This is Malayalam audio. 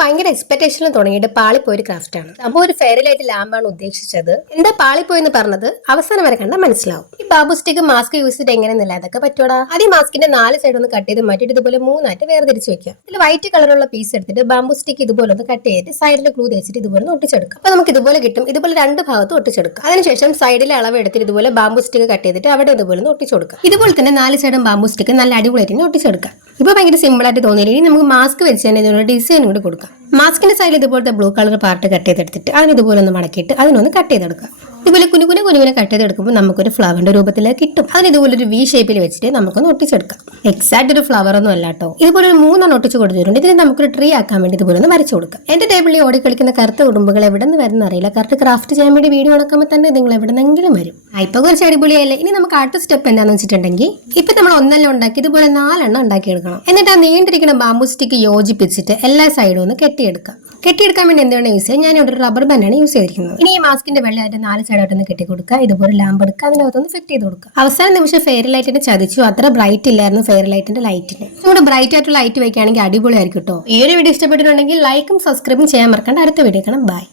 ഭയങ്കര എക്സ്പെക്ടേഷനിൽ തുടങ്ങിയിട്ട് പാളിപ്പോയൊരു ക്രാഫ്റ്റ് ആണ്. അപ്പോൾ ഒരു ഫെയറി ലൈറ്റ് ലാമ്പാണ് ഉദ്ദേശിച്ചത്. എന്താ പാളിപ്പോയെന്ന് പറഞ്ഞത് അവസാനം വരെ കണ്ടാൽ മനസ്സിലാവും. ഈ ബാബു സ്റ്റിക്ക് മാസ്ക് യൂസ് ചെയ്തിട്ട് എങ്ങനെയെന്നില്ല അതൊക്കെ പറ്റൂടാ. ആദ്യം മാസ്കിന്റെ 4 സൈഡ് ഒന്ന് കട്ട് ചെയ്ത് മാറ്റിയിട്ട് ഇതുപോലെ 3ആയിട്ട് വേർതിരിച്ച് വെക്കാം. ഇതിൽ വൈറ്റ് കളറുള്ള പീസ് എടുത്തിട്ട് ബാബു സ്റ്റിക്ക് ഇതുപോലെ ഒന്ന് കട്ട് ചെയ്തിട്ട് സൈഡിൽ ഗ്ലൂ തേച്ചിട്ട് ഇതുപോലെ ഒട്ടിച്ചെടുക്കാം. അപ്പൊ നമുക്ക് ഇതുപോലെ കിട്ടും. ഇതുപോലെ 2 ഭാഗത്തും ഒട്ടിച്ചെടുക്കാം. അതിനുശേഷം സൈഡിലെ അളവ് എടുത്തിട്ട് ഇതുപോലെ ബാബു സ്റ്റിക്ക് കട്ട് ചെയ്തിട്ട് അവിടെ ഇതുപോലെ ഒന്ന് ഒട്ടിച്ചു കൊടുക്കാം. ഇതുപോലെ തന്നെ 4 സൈഡും ബാബു സ്റ്റിക്ക് നല്ല അടിപൊളിയായിട്ട് ഒട്ടിച്ചെടുക്കാം. ഇപ്പൊ ഭയങ്കര സിമ്പിൾ ആയിട്ട് തോന്നിയില്ലെങ്കിൽ നമുക്ക് മാസ്ക് വെച്ച് തന്നെ ഇതിനുള്ള ഡിസൈൻ കൂടി കൊടുക്കാം. മാസ്കിന്റെ സൈഡിൽ ഇതുപോലത്തെ ബ്ലൂ കളർ പാർട്ട് കട്ട് ചെയ്തെടുത്തിട്ട് അതിന് ഇതുപോലെ ഒന്ന് മടക്കിയിട്ട് അതിനൊന്ന് കട്ട് ചെയ്തെടുക്കാം. ഇതുപോലെ കുനുകുനെ കട്ട് ചെയ്തെടുക്കുമ്പോൾ നമുക്കൊരു ഫ്ലവറിന്റെ രൂപത്തിലേക്ക് കിട്ടും. അതിന് ഇതുപോലെ ഒരു വി ഷേപ്പിൽ വെച്ചിട്ട് നമുക്കൊന്ന് ഒട്ടിച്ചെടുക്കാം. എക്സാക്ട് ഒരു ഫ്ലവർ ഒന്നും അല്ല കേട്ടോ. ഇതുപോലെ ഒരു 3 ഒട്ടിച്ച് കൊടുത്തിട്ടുണ്ട്. ഇതിന് നമുക്കൊരു ട്രീ ആക്കാൻ വേണ്ടി ഇതുപോലെ ഒന്ന് വരച്ചു കൊടുക്കാം. എന്റെ ടേബിളിൽ ഓടി കളിക്കുന്ന കറുത്ത കുടുംബങ്ങൾ എവിടെ നിന്ന് വരുന്ന അറിയില്ല. കറക്റ്റ് ക്രാഫ്റ്റ് ചെയ്യാൻ വേണ്ടി വീഡിയോ നടക്കുമ്പോൾ തന്നെ നിങ്ങൾ എവിടെ നിന്നെങ്കിലും വരും. ഇപ്പൊ കുറച്ച് അടിപൊളിയല്ലേ. ഇനി നമുക്ക് അടുത്ത സ്റ്റെപ്പ് എന്താണെന്ന് വെച്ചിട്ടുണ്ടെങ്കിൽ ഇപ്പൊ നമ്മൾ ഒന്നെല്ലാം ഉണ്ടാക്കി ഇതുപോലെ 4 ഉണ്ടാക്കിയെടുക്കണം. എന്നിട്ട് ആ നീണ്ടിരിക്കുന്ന ബാമ്പു സ്റ്റിക്ക് യോജിപ്പിച്ചിട്ട് എല്ലാ സൈഡും ഒന്ന് കെട്ടിയെടുക്കാം. കെട്ടിയെടുക്കാൻ വേണ്ടി എന്താണ് യൂസ് ചെയ്യുക? ഞാൻ ഇവിടെ ഒരു റബ്ബർ ബാൻഡാണ് യൂസ് ചെയ്തിരിക്കുന്നത്. ഇനി ഈ മാസ്കിന്റെ വെള്ളമായിട്ട് 4 സൈഡായിട്ടൊന്ന് കെട്ടി കൊടുക്കുക. ഇതുപോലെ ലാമ്പ് എടുക്കുക, അതിനകത്തൊന്ന് ഫിറ്റ് ചെയ്ത് കൊടുക്കുക. അവസാന നിമിഷം ഫെയർ ലൈറ്റിനെ ചതിച്ചു. അത്ര ബ്രൈറ്റ് ഇല്ലായിരുന്നു ഫെയർ ലൈറ്റിന്റെ ലൈറ്റിന്. നമ്മുടെ ബ്രൈറ്റ് ആയിട്ടുള്ള ലൈറ്റ് വയ്ക്കുകയാണെങ്കിൽ അടിപൊളിയായിരിക്കും കേട്ടോ. ഈ ഒരു വീഡിയോ ഇഷ്ടപ്പെട്ടിട്ടുണ്ടെങ്കിൽ ലൈക്കും സബ്സ്ക്രൈബും ചെയ്യാൻ മറക്കണ്ട. അടുത്ത വീഡിയോ കാണാം. ബൈ.